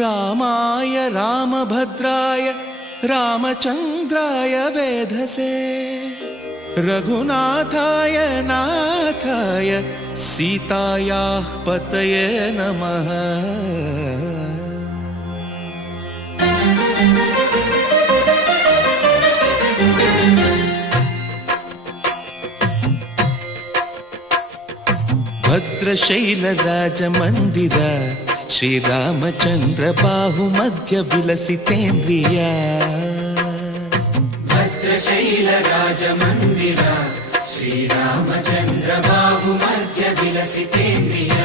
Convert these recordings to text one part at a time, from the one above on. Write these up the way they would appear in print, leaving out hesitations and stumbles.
रामाय रामभद्राय रामचन्द्राय वेधसे रघुनाथाय नाथाय सीतायाः पतये नमः। भद्रशैलराजमन्दिर श्रीरामचन्द्र बाहुमध्य विलसितेन्द्रिय भद्रशैलराजमन्दिर श्रीरामचन्द्र बाहुमध्य विलसितेन्द्रिय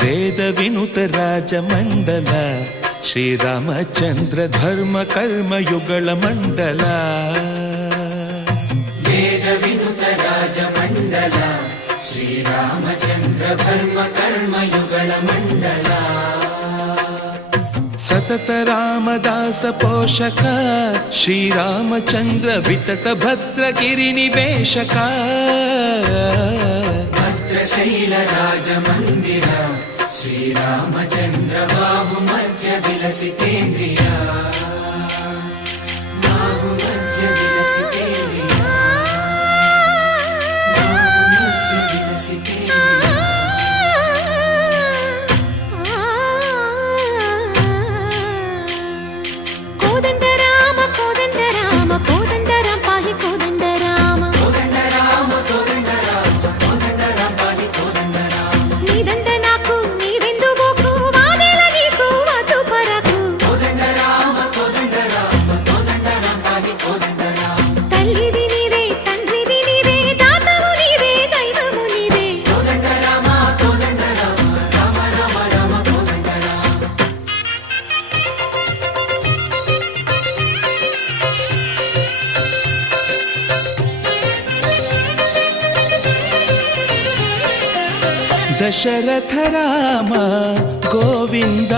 वेदविनुत राजमण्डल श्रीरामचन्द्र धर्म कर्म युगल मण्डल वेदविनुत राजमण्डल श्रीरामचन्द्र धर्म कर्म युगल मण्डल सतत रामदास पोषक श्रीरामचन्द्र वितत भद्रगिरि निवेशक भद्रशैलराजमन्दिर श्रीरामचन्द्र बाहुमध्य विलसितेन्द्रिय बाहुमध्य विलसितेन्द्रिय बाहुमध्य विलसितेन्द्रिय। कोदंड राम पाहि कोदंड राम पाहि कोदंड राम नी దండ నాకు నీ వెందు బోకు వాదేల నీకు వదు పరకు కోదండ రామ పాहि కోదండ రామ తల్లివి నీవే తండ్రివి నీవే దాతవు నీవే దైవము నీవే కోదండ రామ రామ రామ రామ కోదండ రామ। दशरथ राम गोविन्द